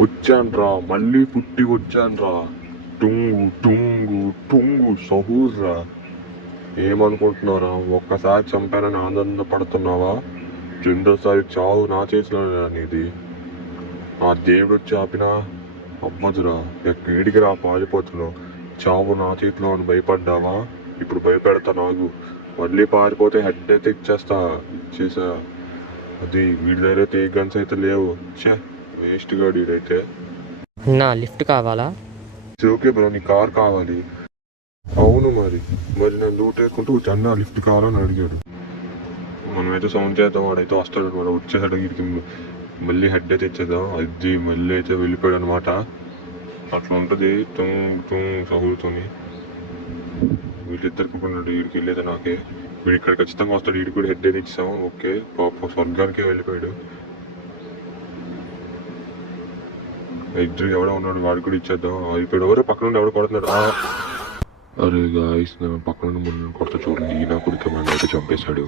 వచ్చాన్రా, మళ్ళీ పుట్టి వచ్చాన్రా. టుంగు టుంగు టుంగు సహూర్రా. ఏమనుకుంటున్నారా? ఒక్కసారి చంపానని ఆనందపడుతున్నావా? రెండోసారి చావు నా చేతిలోనే అనేది. ఆ దేవుడు వచ్చి ఆపినా అవ్వదురా. ఎక్కడికి రా పారిపోతున్నావు? చావు నా చేతిలో అని భయపడ్డావా? ఇప్పుడు భయపెడతా నాకు. మళ్ళీ పారిపోతే హెడ్ అయితే ఇచ్చేసా. అది వీడి దగ్గర అయితే ఏ గన్స్ అయితే లేవు. వేస్ట్ గా వీడైతే. నా లిఫ్ట్ కావాలా? ఓకే బ్రో, నీ కార్ కావాలి. అవును మరి నేను లూట్ వేసుకుంటూ అన్న లిఫ్ట్ కావాలని అడిగాడు. మనమైతే సౌండ్ చేద్దాం, వాడైతే వస్తాడు. మనం వచ్చేసాడు. వీడికి మళ్ళీ హెడ్ అయితే ఇచ్చేద్దాం. అది మళ్ళీ అయితే వెళ్ళిపోయాడు అనమాట. అట్లా ఉంటుంది సహులతోని. వీళ్ళిద్దరికి ఉన్నాడు. వీడికి వెళ్ళేది నాకే. వీడు ఇక్కడ ఖచ్చితంగా వస్తాడు. వీడికి కూడా హెడ్ అయితే ఇచ్చాము. ఓకే, స్వర్గానికే వెళ్ళిపోయాడు. ఇద్దరు ఎవడో ఉన్నాడు, వాడు కూడా ఇచ్చేద్దాం. ఇప్పుడు ఎవరో పక్కన నుండి ఎవడో కొడుతున్నాడు. అరే గాయస్, పక్కన నుండి ముందు కొడతా చూడండి. నా కొడుకు మన అయితే చంపేశాడు.